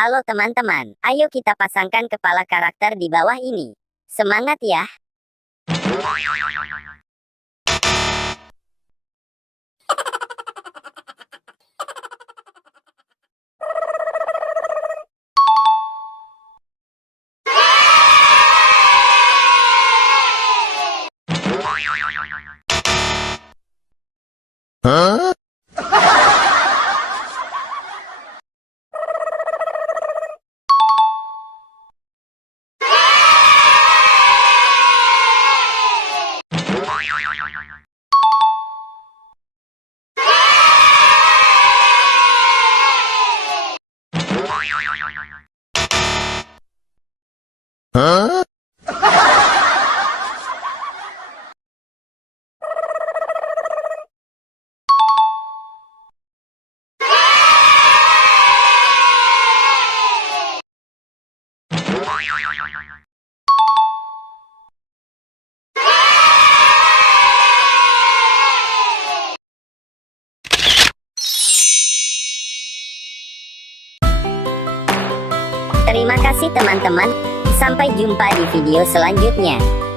Halo teman-teman, ayo kita pasangkan kepala karakter di bawah ini. Semangat ya! Terima kasih teman-teman, sampai jumpa di video selanjutnya.